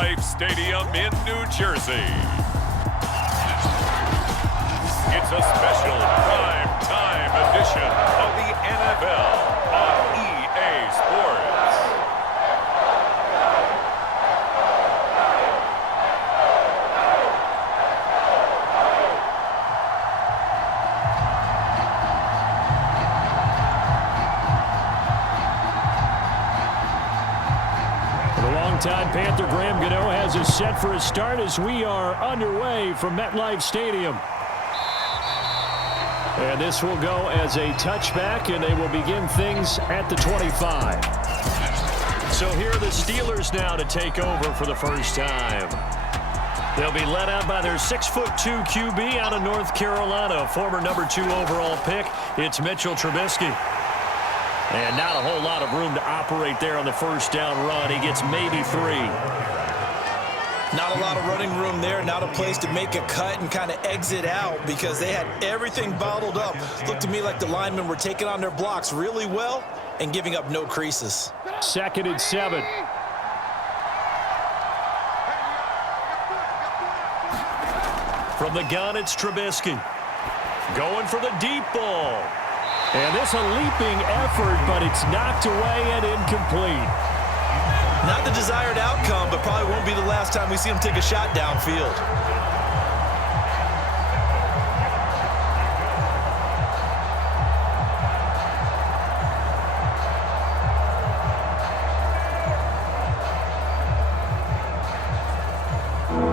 MetLife Stadium in New Jersey. It's a special prime time edition of the NFL on EA Sports. Longtime Panther Graham Gano has us set for a start as we are underway from MetLife Stadium. And this will go as a touchback, and they will begin things at the 25. So here are the Steelers now to take over for the first time. They'll be led out by their 6'2" QB out of North Carolina, former number 2 overall pick. It's Mitchell Trubisky. And not a whole lot of room to operate there on the first down run. He gets maybe 3. Not a lot of running room there. Not a place to make a cut and kind of exit out because they had everything bottled up. Looked to me like the linemen were taking on their blocks really well and giving up no creases. 2nd and 7. From the gun, it's Trubisky. Going for the deep ball. And this a leaping effort, but it's knocked away and incomplete. Not the desired outcome, but probably won't be the last time we see him take a shot downfield.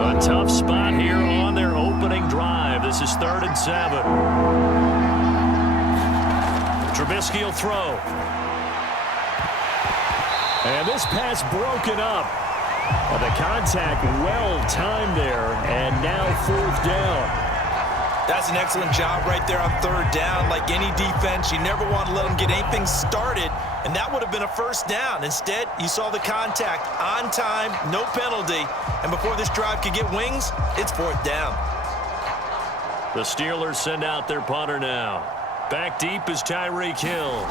A tough spot here on their opening drive. This is 3rd and 7. Trubisky will throw. And this pass broken up. And the contact well timed there. And now 4th down. That's an excellent job right there on 3rd down. Like any defense, you never want to let them get anything started. And that would have been a 1st down. Instead, you saw the contact on time, no penalty. And before this drive could get wings, it's 4th down. The Steelers send out their punter now. Back deep is Tyreek Hill.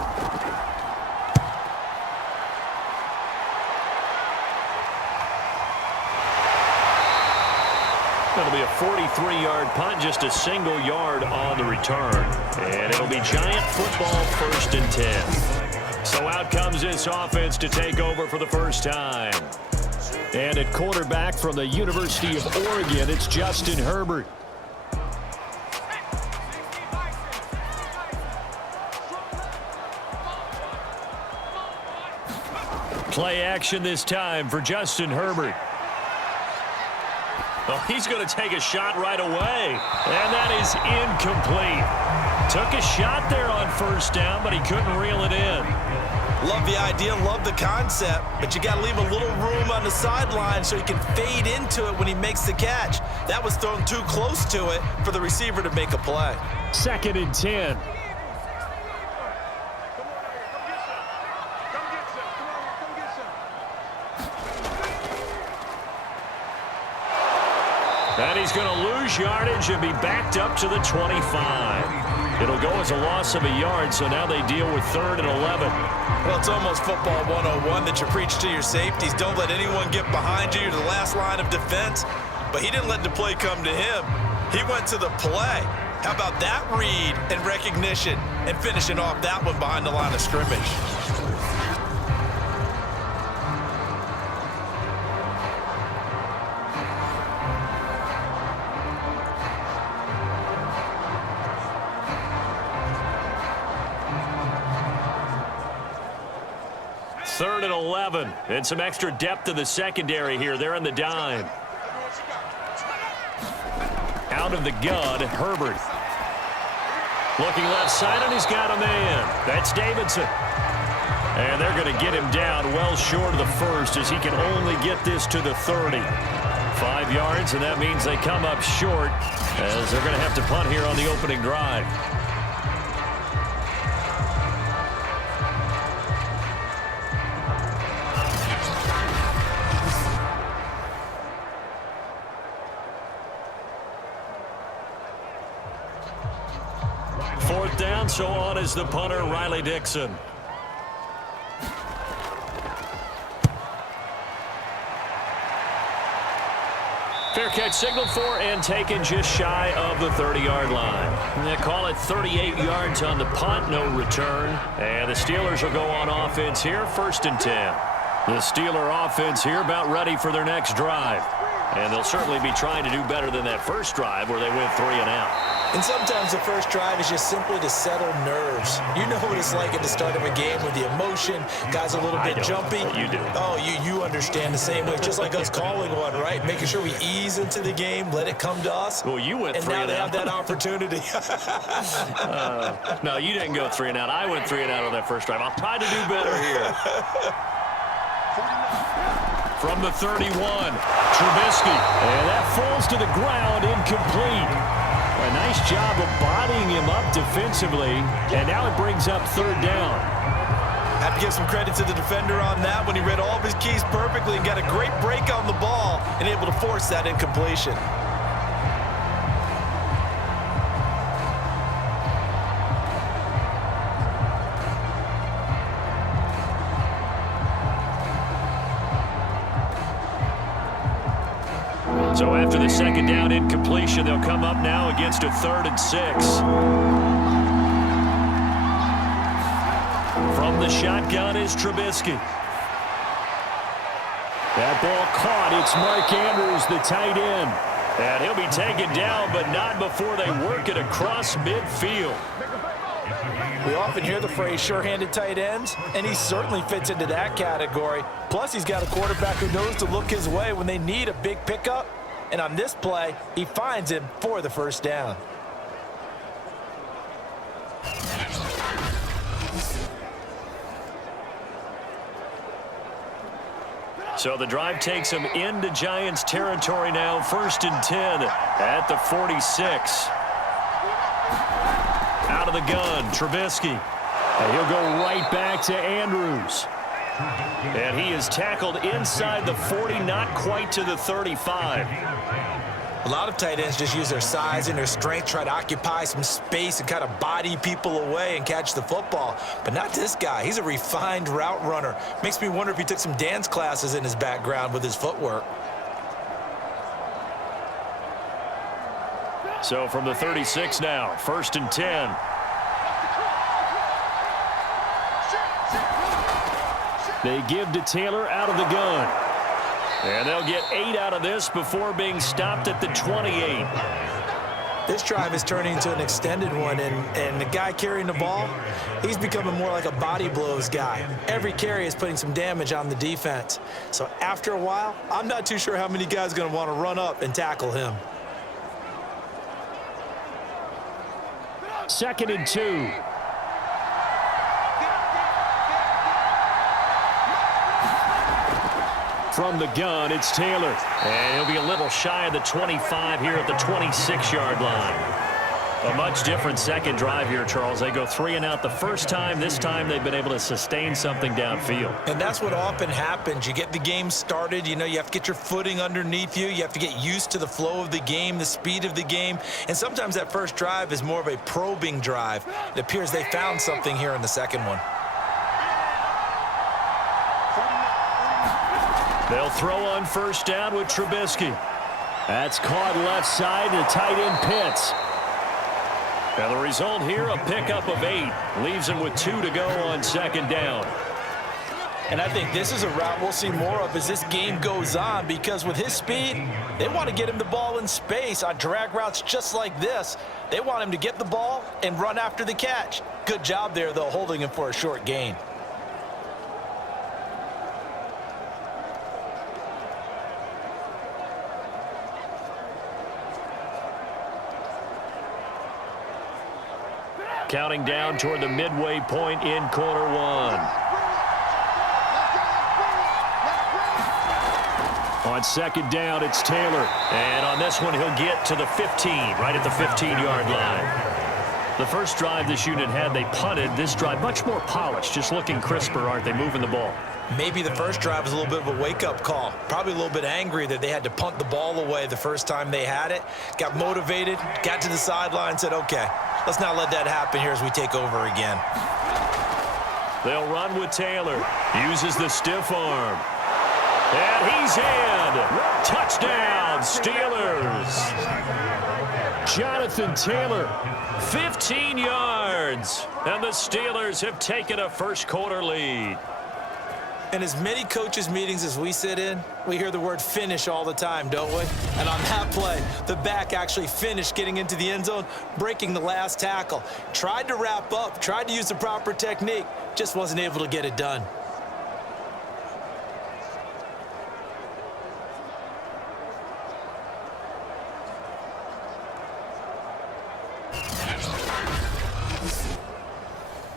That'll be a 43-yard punt, just a single yard on the return. And it'll be Giant football 1st and 10. So out comes this offense to take over for the first time. And at quarterback from the University of Oregon, it's Justin Herbert. Play action this time for Justin Herbert. Oh, he's going to take a shot right away. And that is incomplete. Took a shot there on 1st down, but he couldn't reel it in. Love the idea, love the concept, but you got to leave a little room on the sideline so he can fade into it when he makes the catch. That was thrown too close to it for the receiver to make a play. 2nd and 10. And he's going to lose yardage and be backed up to the 25. It'll go as a loss of a yard, so now they deal with 3rd and 11. Well, it's almost football 101 that you preach to your safeties. Don't let anyone get behind you. You're the last line of defense. But he didn't let the play come to him. He went to the play. How about that read and recognition and finishing off that one behind the line of scrimmage? Third and 11, and some extra depth in the secondary here. They're in the dime. Out of the gun, Herbert. Looking left side, and he's got a man. That's Davidson. And they're going to get him down well short of the 1st as he can only get this to the 30. 5 yards, and that means they come up short as they're going to have to punt here on the opening drive. Down, so on is the punter, Riley Dixon. Fair catch signaled for and taken just shy of the 30-yard line. They call it 38 yards on the punt, no return. And the Steelers will go on offense here, 1st and 10. The Steeler offense here about ready for their next drive. And they'll certainly be trying to do better than that first drive where they went 3 and out. And sometimes the first drive is just simply to settle nerves. You know what it's like at the start of a game with the emotion. Guys a little bit jumpy. You do. Oh, you understand the same way. Just like us calling one, right? Making sure we ease into the game, let it come to us. Well, you went 3 and out. And now they have that opportunity. No, you didn't go 3 and out. I went 3 and out on that first drive. I'll try to do better here. From the 31, Trubisky. And that falls to the ground, incomplete. A nice job of bodying him up defensively, and now it brings up 3rd down. Have to give some credit to the defender on that when he read all of his keys perfectly and got a great break on the ball and able to force that incompletion. So after the 2nd down incompletion, they'll come up now against a 3rd and 6. From the shotgun is Trubisky. That ball caught. It's Mark Andrews, the tight end. And he'll be taken down, but not before they work it across midfield. We often hear the phrase sure-handed tight ends, and he certainly fits into that category. Plus, he's got a quarterback who knows to look his way when they need a big pickup. And on this play, he finds him for the 1st down. So the drive takes them into Giants territory now, 1st and 10 at the 46. Out of the gun, Trubisky. And he'll go right back to Andrews. And he is tackled inside the 40, not quite to the 35. A lot of tight ends just use their size and their strength, try to occupy some space and kind of body people away and catch the football. But not this guy. He's a refined route runner. Makes me wonder if he took some dance classes in his background with his footwork. So from the 36 now, 1st and 10. They give to Taylor out of the gun. And they'll get 8 out of this before being stopped at the 28. This drive is turning into an extended one, and the guy carrying the ball, he's becoming more like a body blows guy. Every carry is putting some damage on the defense. So after a while, I'm not too sure how many guys are going to want to run up and tackle him. 2nd and 2. From the gun, it's Taylor. And he'll be a little shy of the 25 here at the 26-yard line. A much different second drive here, Charles. They go 3 and out the first time. This time they've been able to sustain something downfield. And that's what often happens. You get the game started. You know, you have to get your footing underneath you. You have to get used to the flow of the game, the speed of the game. And sometimes that first drive is more of a probing drive. It appears they found something here in the second one. They'll throw on 1st down with Trubisky. That's caught left side to tight end Pitts. And the result here, a pickup of 8. Leaves him with 2 to go on 2nd down. And I think this is a route we'll see more of as this game goes on, because with his speed, they want to get him the ball in space on drag routes just like this. They want him to get the ball and run after the catch. Good job there, though, holding him for a short gain. Counting down toward the midway point in quarter 1. On 2nd down, it's Taylor. And on this one, he'll get to the 15, right at the 15-yard line. The first drive this unit had, they punted. This drive, much more polished, just looking crisper, aren't they, moving the ball? Maybe the first drive was a little bit of a wake-up call. Probably a little bit angry that they had to punt the ball away the first time they had it. Got motivated, got to the sideline, said, okay, let's not let that happen here as we take over again. They'll run with Taylor. Uses the stiff arm. And he's is in. Touchdown, Steelers. Jonathan Taylor, 15 yards. And the Steelers have taken a first-quarter lead. In as many coaches' meetings as we sit in, we hear the word finish all the time, don't we? And on that play, the back actually finished getting into the end zone, breaking the last tackle. Tried to wrap up, tried to use the proper technique, just wasn't able to get it done.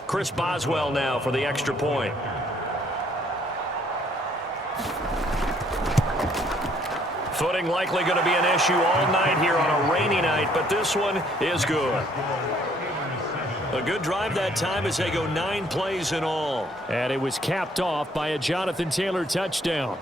Chris Boswell now for the extra point. Footing likely going to be an issue all night here on a rainy night, but this one is good. A good drive that time as they go 9 plays in all. And it was capped off by a Jonathan Taylor touchdown.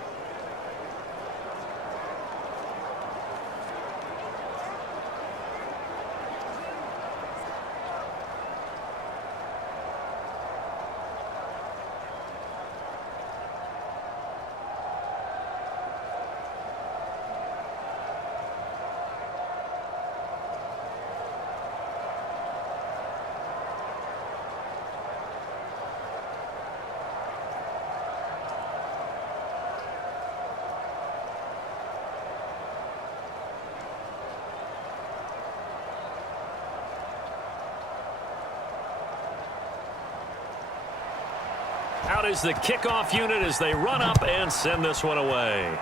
Out is the kickoff unit as they run up and send this one away.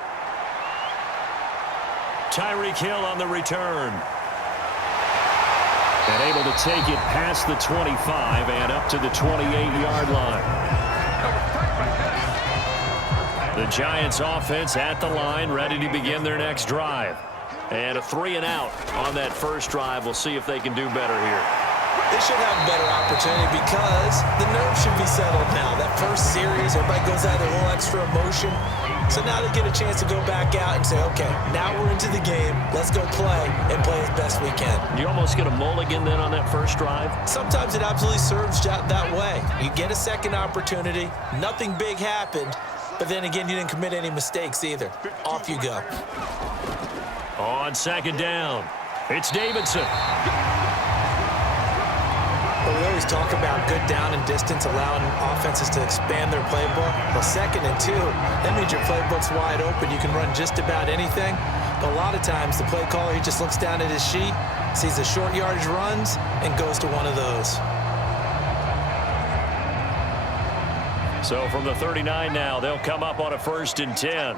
Tyreek Hill on the return. And able to take it past the 25 and up to the 28-yard line. The Giants offense at the line, ready to begin their next drive. And a 3-and-out on that first drive. We'll see if they can do better here. They should have a better opportunity because the nerves should be settled now. That first series, everybody goes out with a little extra emotion. So now they get a chance to go back out and say, okay, now we're into the game. Let's go play and play as best we can. You almost get a mulligan then on that first drive? Sometimes it absolutely serves that way. You get a second opportunity. Nothing big happened. But then again, you didn't commit any mistakes either. Off you go. On second down, it's Davidson. But we always talk about good down and distance, allowing offenses to expand their playbook. Well, 2nd and 2, that means your playbook's wide open. You can run just about anything. But a lot of times, the play caller, he just looks down at his sheet, sees the short yardage runs, and goes to one of those. So from the 39 now, they'll come up on a 1st and 10.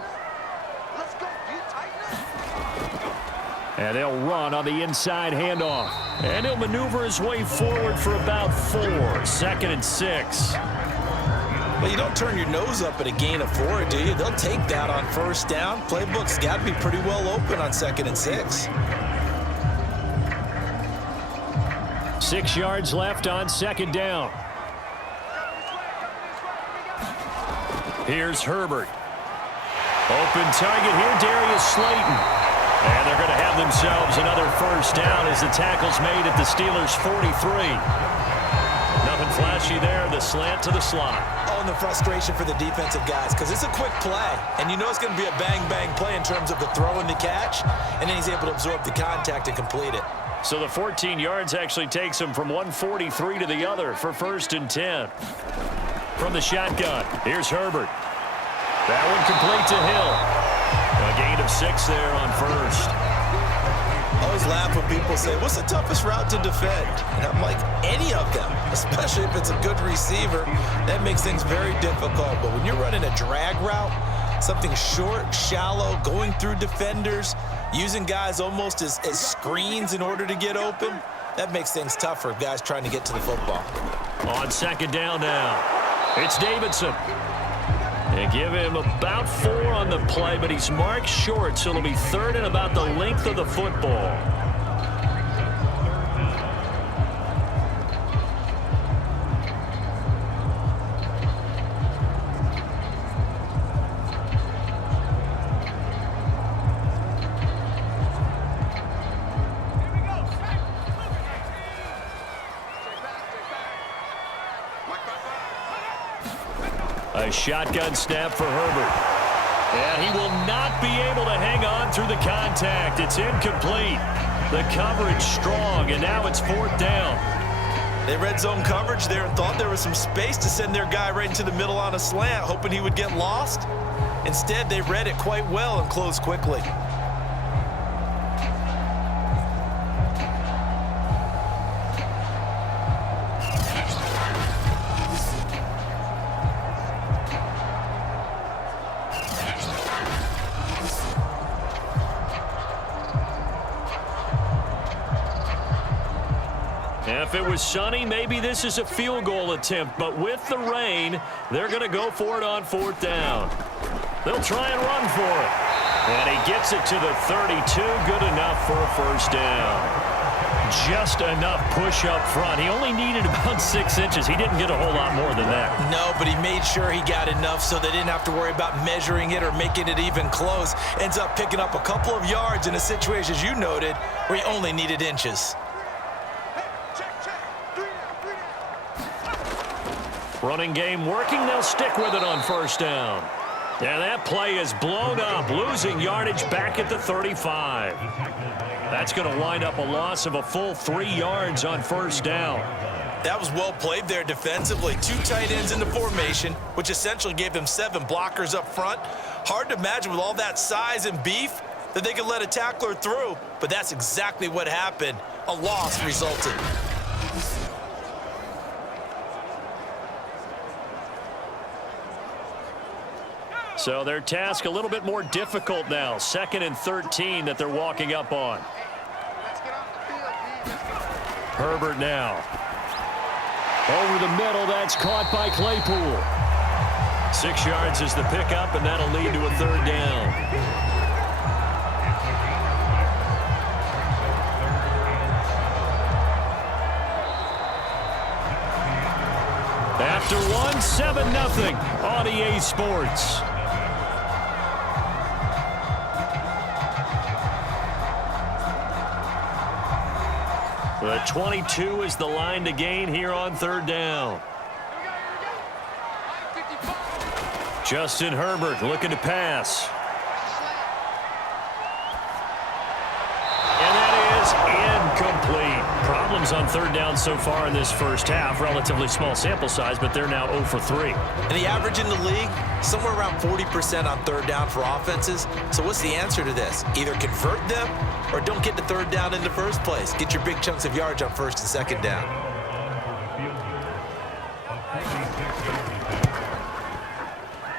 And they'll run on the inside handoff. And he'll maneuver his way forward for about 4. 2nd and 6. Well, you don't turn your nose up at a gain of 4, do you? They'll take that on 1st down. Playbook's got to be pretty well open on 2nd and 6. 6 yards left on 2nd down. Here's Herbert. Open target here, Darius Slayton. And they're going to have themselves another 1st down as the tackle's made at the Steelers' 43. Nothing flashy there, the slant to the slot. Oh, and the frustration for the defensive guys, because it's a quick play. And you know it's going to be a bang-bang play in terms of the throw and the catch. And then he's able to absorb the contact and complete it. So the 14 yards actually takes him from 143 to the other for 1st and 10. From the shotgun, here's Herbert. That one complete to Hill. A gain of 6 there on 1st. I always laugh when people say, what's the toughest route to defend? And I'm like, any of them, especially if it's a good receiver. That makes things very difficult. But when you're running a drag route, something short, shallow, going through defenders, using guys almost as screens in order to get open, that makes things tough for guys trying to get to the football. On 2nd down now, it's Davidson. They give him about 4 on the play, but he's marked short, so it'll be 3rd and about the length of the football. A shotgun snap for Herbert. And he will not won't be able to hang on through the contact. It's incomplete. The coverage strong, and now it's 4th down. They read zone coverage there and thought there was some space to send their guy right into the middle on a slant, hoping he would get lost. Instead, they read it quite well and closed quickly. If it was sunny, maybe this is a field goal attempt, but with the rain, they're going to go for it on 4th down. They'll try and run for it. And he gets it to the 32, good enough for a 1st down. Just enough push up front. He only needed about 6 inches. He didn't get a whole lot more than that. No, but he made sure he got enough so they didn't have to worry about measuring it or making it even close. Ends up picking up a couple of yards in a situation, as you noted, where he only needed inches. Running game working. They'll stick with it on 1st down. And that play is blown up, losing yardage back at the 35. That's going to wind up a loss of a full 3 yards on 1st down. That was well played there defensively. 2 tight ends in the formation, which essentially gave them 7 blockers up front. Hard to imagine with all that size and beef that they could let a tackler through, but that's exactly what happened. A loss resulted. So their task a little bit more difficult now. 2nd and 13 that they're walking up on. Herbert now. Over the middle, that's caught by Claypool. 6 yards is the pickup, and that'll lead to a 3rd down. After one, 7-0 on EA Sports. The 22 is the line to gain here on 3rd down. Justin Herbert looking to pass. And that is incomplete. Problems on 3rd down so far in this first half. Relatively small sample size, but they're now 0 for 3. And the average in the league, somewhere around 40% on 3rd down for offenses. So what's the answer to this? Either convert them or don't get to 3rd down in the first place. Get your big chunks of yards on 1st and 2nd down.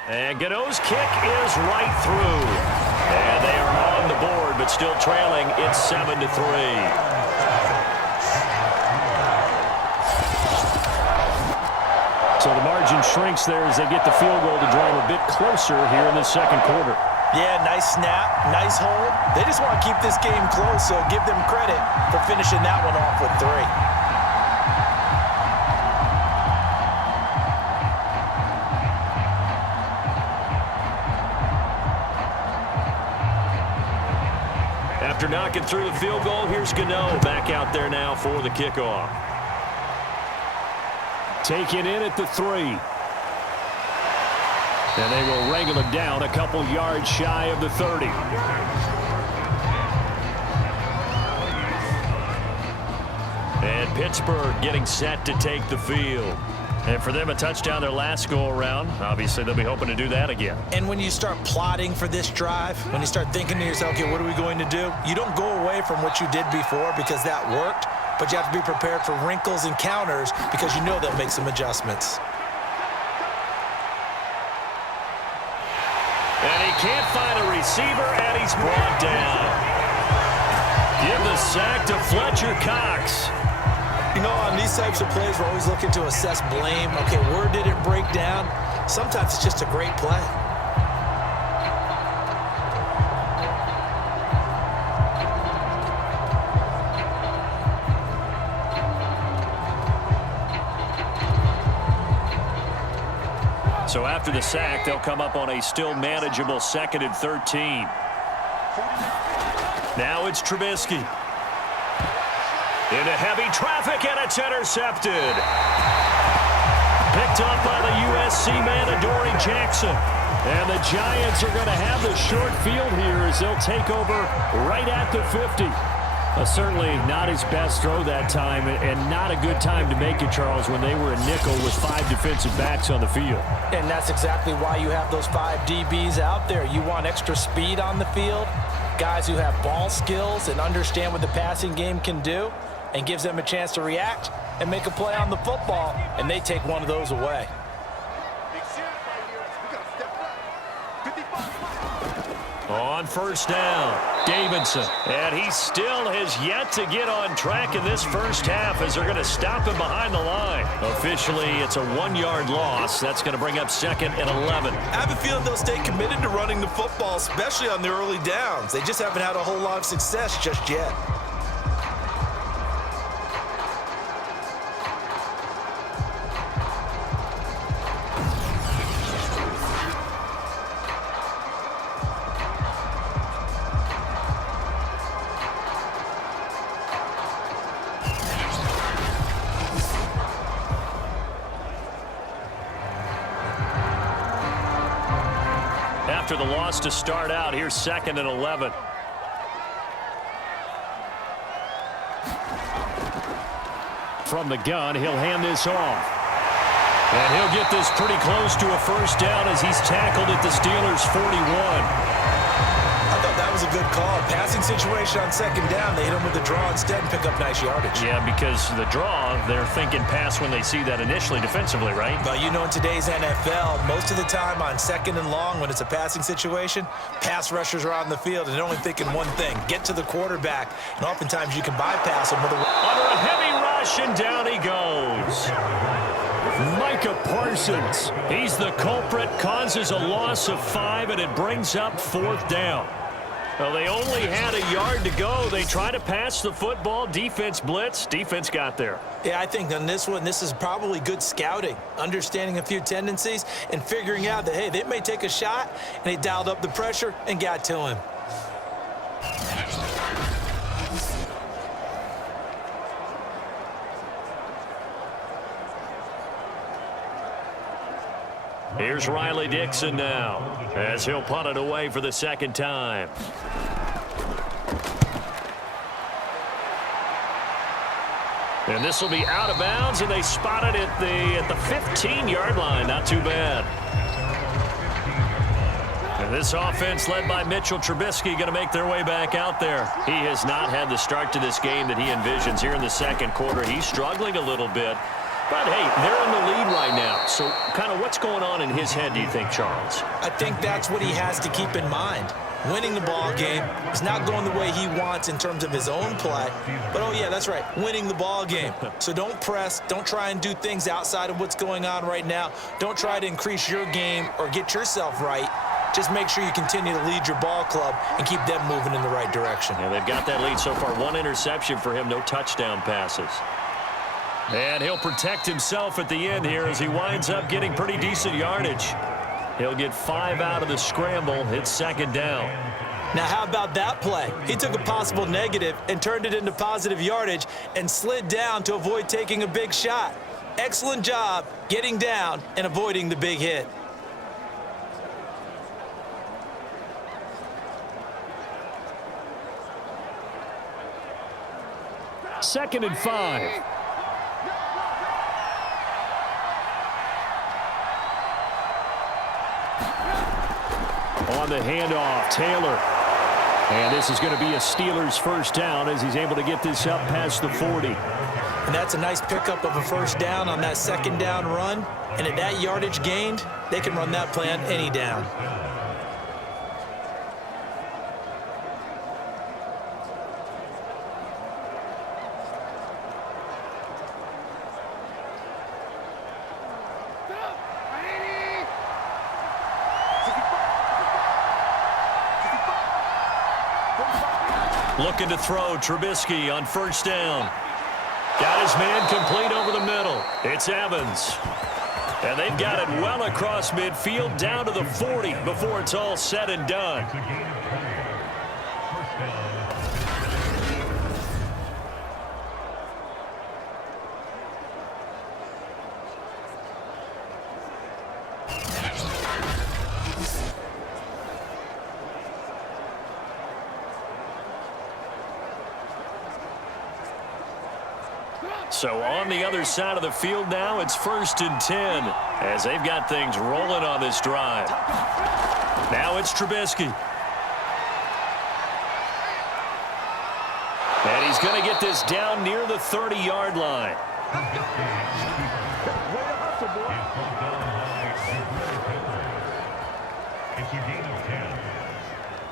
And Gano's kick is right through. And they are on the board, but still trailing. It's 7-3. So the margin shrinks there as they get the field goal to draw them a bit closer here in the 2nd quarter. Yeah, nice snap, nice hold. They just want to keep this game close, so give them credit for finishing that one off with 3. After knocking through the field goal, here's Gano back out there now for the kickoff. Taken in at the 3. And they will wrangle it down a couple yards shy of the 30. And Pittsburgh getting set to take the field. And for them, a touchdown their last go-around. Obviously, they'll be hoping to do that again. And when you start plotting for this drive, when you start thinking to yourself, okay, what are we going to do? You don't go away from what you did before because that worked, but you have to be prepared for wrinkles and counters because you know they'll make some adjustments. And he can't find a receiver, and he's brought down. Give the sack to Fletcher Cox. You know, on these types of plays, we're always looking to assess blame. Okay, where did it break down? Sometimes it's just a great play. So after the sack, they'll come up on a still manageable 2nd and 13. Now it's Trubisky. Into heavy traffic, and it's intercepted. Picked up by the USC man, Adoree Jackson. And the Giants are going to have the short field here as they'll take over right at the 50. Certainly not his best throw that time, and not a good time to make it, Charles, when they were a nickel with 5 defensive backs on the field. And that's exactly why you have those 5 DBs out there. You want extra speed on the field, guys who have ball skills and understand what the passing game can do, and gives them a chance to react and make a play on the football, and they take one of those away. On first down, Davidson. And he still has yet to get on track in this first half as they're going to stop him behind the line. Officially, it's a 1-yard loss. That's going to bring up 2nd and 11. I have a feeling they'll stay committed to running the football, especially on the early downs. They just haven't had a whole lot of success just yet. After the loss to start out, here's 2nd and 11. From the gun, he'll hand this off. And he'll get this pretty close to a first down as he's tackled at the Steelers' 41. I thought that was a good call. Passing situation on 2nd down. They hit him with the draw instead and pick up nice yardage. Yeah, because the draw, they're thinking pass when they see that initially defensively, right? But you know, in today's NFL, most of the time on 2nd and long, when it's a passing situation, pass rushers are on the field and they're only thinking one thing: get to the quarterback. And oftentimes you can bypass them with a... Under a heavy rush, and down he goes. Micah Parsons. He's the culprit, causes a loss of 5, and it brings up 4th down. Well, they only had a yard to go. They try to pass the football. Defense blitz. Defense got there. Yeah, I think on this one, this is probably good scouting, understanding a few tendencies and figuring out that, hey, they may take a shot, and they dialed up the pressure and got to him. Here's Riley Dixon now as he'll punt it away for the 2nd time. And this will be out of bounds, and they spot it at the 15-yard line. Not too bad. And this offense led by Mitchell Trubisky going to make their way back out there. He has not had the start to this game that he envisions here in the 2nd quarter. He's struggling a little bit. But, hey, they're in the lead right now. So kind of what's going on in his head, do you think, Charles? I think that's what he has to keep in mind. Winning the ball game is not going the way he wants in terms of his own play. But, oh, yeah, that's right, winning the ball game. So don't press. Don't try and do things outside of what's going on right now. Don't try to increase your game or get yourself right. Just make sure you continue to lead your ball club and keep them moving in the right direction. Yeah, they've got that lead so far. 1 interception for him, no touchdown passes. And he'll protect himself at the end here as he winds up getting pretty decent yardage. He'll get 5 out of the scramble. It's 2nd down. Now, how about that play? He took a possible negative and turned it into positive yardage and slid down to avoid taking a big shot. Excellent job getting down and avoiding the big hit. Second and 5. On the handoff, Taylor. And this is going to be a Steelers first down as he's able to get this up past the 40. And that's a nice pickup of a first down on that 2nd down run. And at that yardage gained, they can run that play on any down. Looking to throw, Trubisky on first down. Got his man complete over the middle. It's Evans. And they've got it well across midfield down to the 40 before it's all said and done. So on the other side of the field now, it's 1st and 10 as they've got things rolling on this drive. Now it's Trubisky. And he's going to get this down near the 30-yard line. It's a gain of 10.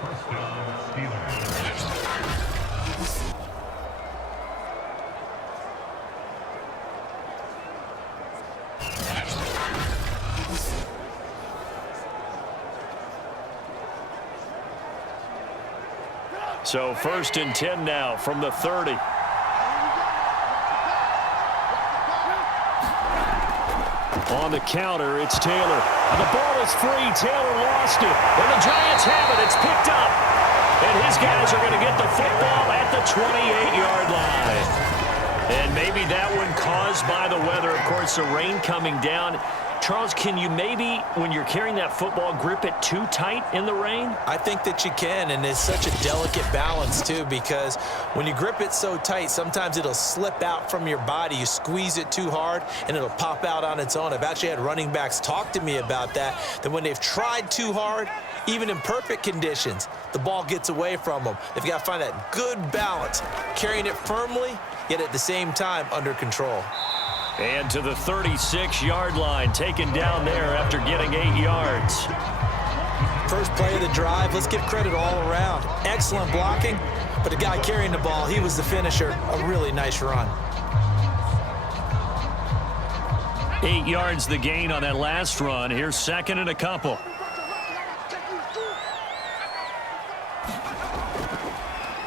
First down, Steelers. So 1st and 10 now from the 30. On the counter, it's Taylor. And the ball is free. Taylor lost it. And the Giants have it. It's picked up. And his guys are going to get the football at the 28-yard line. And maybe that one caused by the weather. Of course, the rain coming down. Charles, can you maybe, when you're carrying that football, grip it too tight in the rain? I think that you can, and it's such a delicate balance, too, because when you grip it so tight, sometimes it'll slip out from your body. You squeeze it too hard, and it'll pop out on its own. I've actually had running backs talk to me about that when they've tried too hard, even in perfect conditions, the ball gets away from them. They've got to find that good balance, carrying it firmly, yet at the same time under control. And to the 36-yard line, taken down there after getting 8 yards. First play of the drive, let's give credit all around. Excellent blocking, but the guy carrying the ball, he was the finisher. A really nice run. 8 yards the gain on that last run. Here's 2nd and a couple.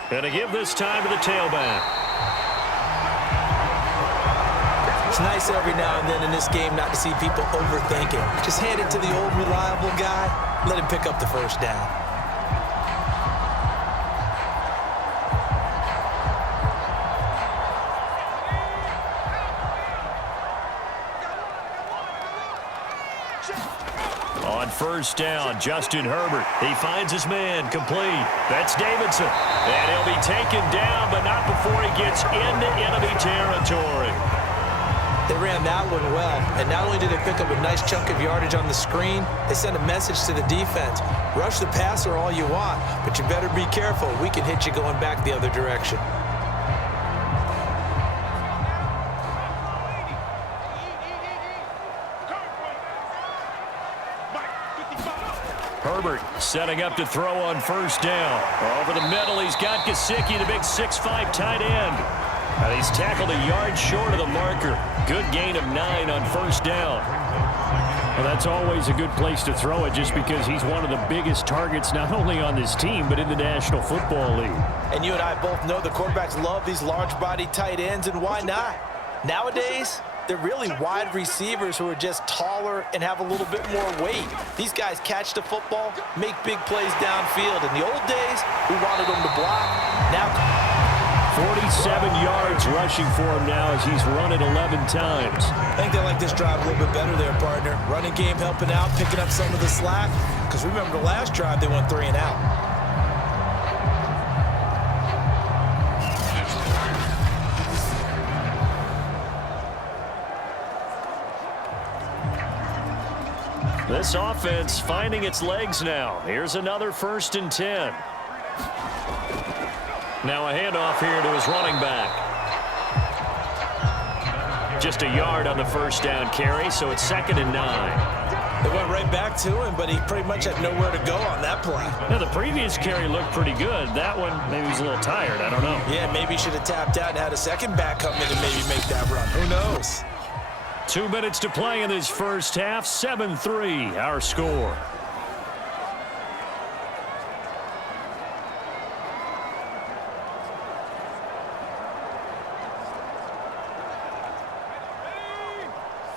And to give this time to the tailback. It's nice every now and then in this game not to see people overthinking. Just hand it to the old reliable guy, let him pick up the first down. On 1st down, Justin Herbert. He finds his man, complete. That's Davidson. And he'll be taken down, but not before he gets into enemy territory. They ran that one well, and not only did they pick up a nice chunk of yardage on the screen, they sent a message to the defense. Rush the passer all you want, but you better be careful. We can hit you going back the other direction. Herbert setting up to throw on 1st down. Over the middle, he's got Gesicki, the big 6'5" tight end. And he's tackled a yard short of the marker. Good gain of 9 on 1st down. Well, that's always a good place to throw it just because he's one of the biggest targets not only on this team but in the National Football League. And you and I both know the quarterbacks love these large-bodied tight ends, and why not? Nowadays, they're really wide receivers who are just taller and have a little bit more weight. These guys catch the football, make big plays downfield. In the old days, we wanted them to block. Now 47 yards rushing for him now as he's run it 11 times. I think they like this drive a little bit better there, partner. Running game helping out, picking up some of the slack. Because remember the last drive, they went 3 and out. This offense finding its legs now. Here's another 1st and 10. Now a handoff here to his running back. Just a yard on the 1st down carry, so it's 2nd and 9. They went right back to him, but he pretty much had nowhere to go on that play. Now, the previous carry looked pretty good. That one, maybe he was a little tired. I don't know. Yeah, maybe he should have tapped out and had a second back come in and maybe make that run. Who knows? 2 minutes to play in this first half. 7-3, our score.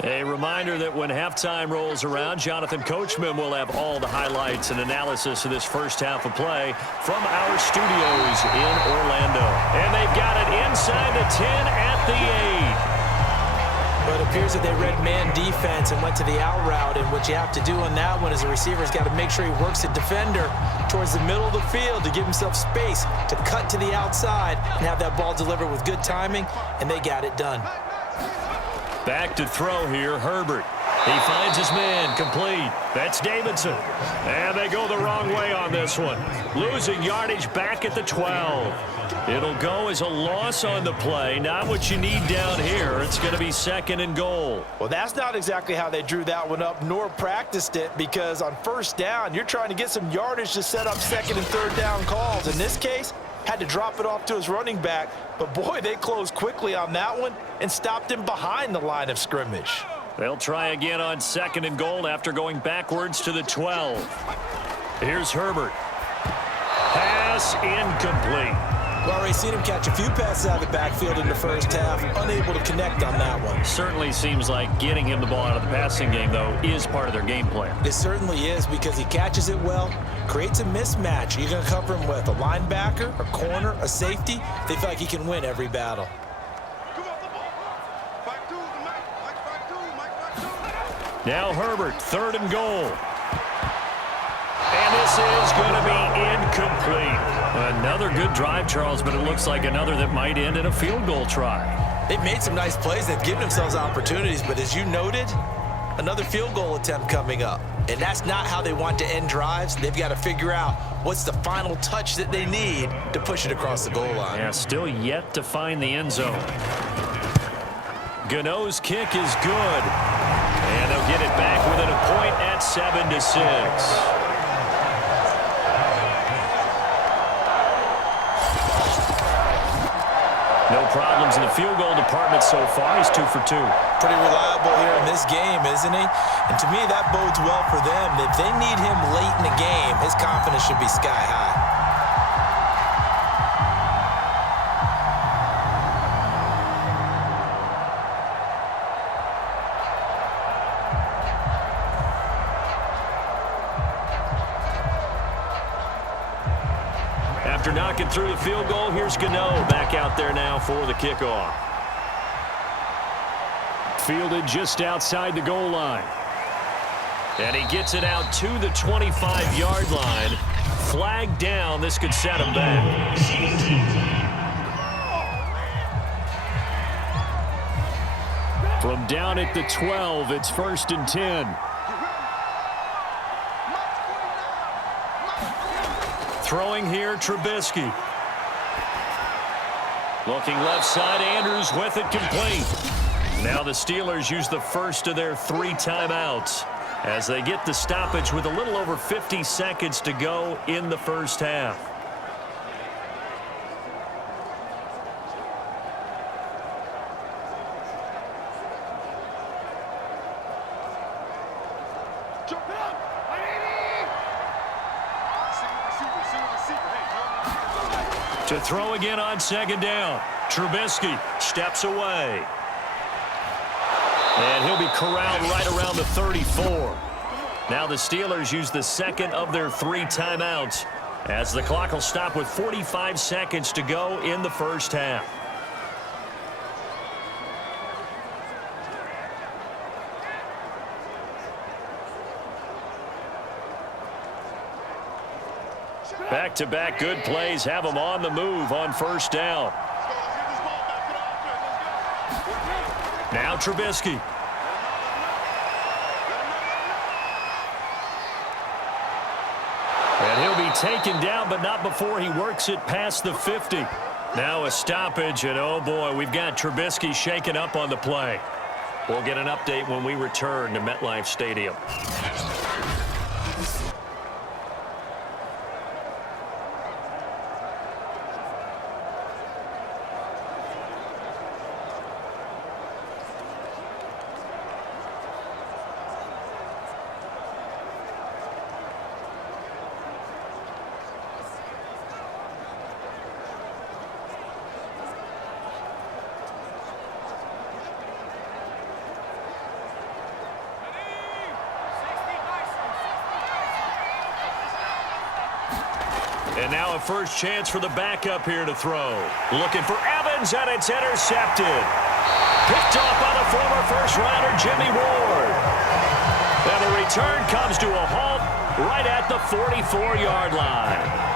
A reminder that when halftime rolls around, Jonathan Coachman will have all the highlights and analysis of this first half of play from our studios in Orlando. And they've got it inside the 10 at the 8. Well, it appears that they read man defense and went to the out route, and what you have to do on that one is the receiver's got to make sure he works the defender towards the middle of the field to give himself space to cut to the outside and have that ball delivered with good timing, and they got it done. Back to throw here, Herbert. He finds his man, complete. That's Davidson. And they go the wrong way on this one. Losing yardage back at the 12. It'll go as a loss on the play. Not what you need down here. It's going to be 2nd and goal. Well, that's not exactly how they drew that one up nor practiced it, because on first down, you're trying to get some yardage to set up 2nd and 3rd down calls. In this case, had to drop it off to his running back. But, boy, they closed quickly on that one and stopped him behind the line of scrimmage. They'll try again on 2nd and goal after going backwards to the 12. Here's Herbert. Pass incomplete. We've already seen him catch a few passes out of the backfield in the first half, unable to connect on that one. Certainly seems like getting him the ball out of the passing game, though, is part of their game plan. It certainly is, because he catches it well, creates a mismatch. You're going to cover him with a linebacker, a corner, a safety. They feel like he can win every battle. Now Herbert, 3rd and goal. And this is going to be incomplete. Another good drive, Charles, but it looks like another that might end in a field goal try. They've made some nice plays. They've given themselves opportunities, but as you noted, another field goal attempt coming up. And that's not how they want to end drives. They've got to figure out what's the final touch that they need to push it across the goal line. Yeah, still yet to find the end zone. Gano's kick is good. And they'll get it back within a point at 7-6. No problems in the field goal department so far. He's 2 for 2. Pretty reliable here in this game, isn't he? And to me, that bodes well for them. If they need him late in the game, his confidence should be sky high. After knocking through the field goal, here's Gano back out there now for the kickoff. Fielded just outside the goal line. And he gets it out to the 25-yard line. Flag down. This could set him back. From down at the 12, it's 1st and 10. Throwing here, Trubisky. Looking left side, Andrews with it, complete. Now the Steelers use the first of their 3 timeouts as they get the stoppage with a little over 50 seconds to go in the first half. To throw again on 2nd down. Trubisky steps away. And he'll be corralled right around the 34. Now the Steelers use the 2nd of their 3 timeouts as the clock will stop with 45 seconds to go in the first half. Back-to-back good plays have them on the move on 1st down. Now Trubisky. And he'll be taken down, but not before he works it past the 50. Now a stoppage, and oh boy, we've got Trubisky shaken up on the play. We'll get an update when we return to MetLife Stadium. And now a first chance for the backup here to throw. Looking for Evans, and it's intercepted. Picked off by the former first-rounder Jimmy Ward. And the return comes to a halt right at the 44-yard line.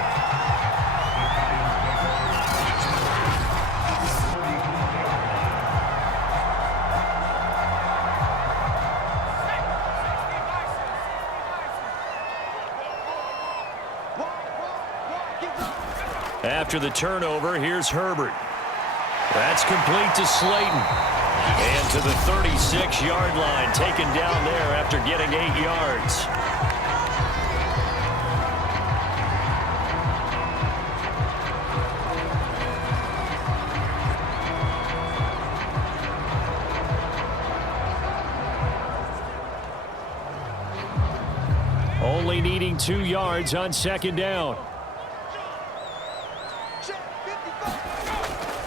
After the turnover, here's Herbert. That's complete to Slayton. And to the 36-yard line, taken down there after getting 8 yards. Only needing 2 yards on second down.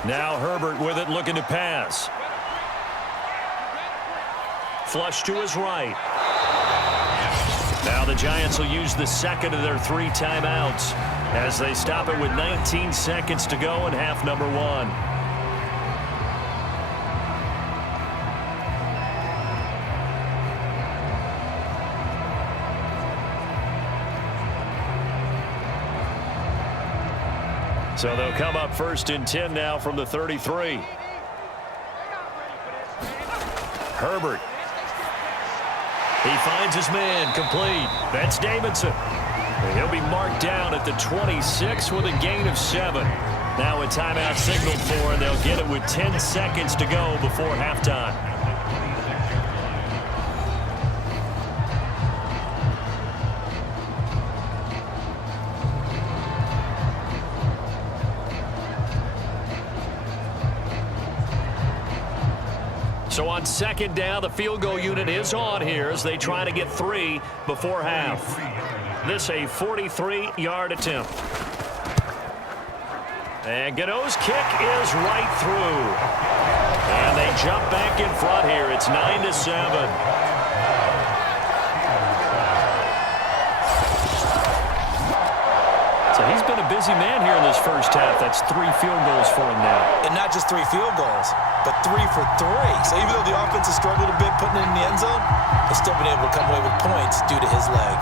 Now Herbert with it, looking to pass. Flush to his right. Now the Giants will use the second of their 3 timeouts as they stop it with 19 seconds to go in half number 1. So they'll come up 1st and 10 now from the 33. Herbert. He finds his man, complete. That's Davidson. He'll be marked down at the 26 with a gain of 7. Now a timeout signaled for, and they'll get it with 10 seconds to go before halftime. So on second down, the field goal unit is on here as they try to get 3 before half. This a 43-yard attempt. And Gano's kick is right through. And they jump back in front here. It's 9-7. So he's been a busy man here in this first half. That's 3 field goals for him now. And not just 3 field goals, but 3 for 3. So even though the offense has struggled a bit putting it in the end zone, they've still been able to come away with points due to his leg.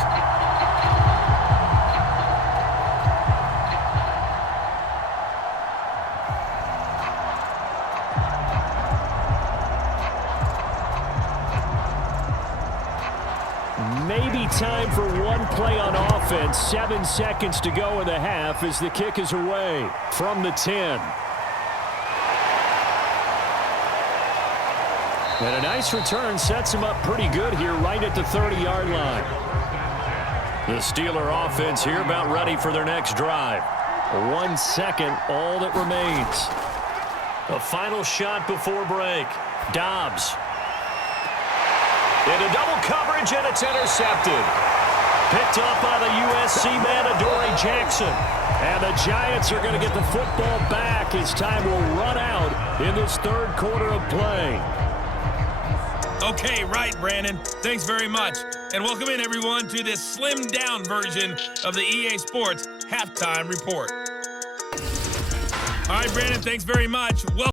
Maybe time for one play on offense. 7 seconds to go in the half as the kick is away from the 10. And a nice return sets him up pretty good here right at the 30-yard line. The Steeler offense here about ready for their next drive. 1 second, all that remains. A final shot before break. Dobbs. Into double coverage, and it's intercepted. Picked off by the USC man, Adoree Jackson. And the Giants are going to get the football back as time will run out in this 3rd quarter of play. Okay, right, Brandon. Thanks very much. And welcome in, everyone, to this slimmed-down version of the EA Sports Halftime Report. All right, Brandon, thanks very much. Welcome.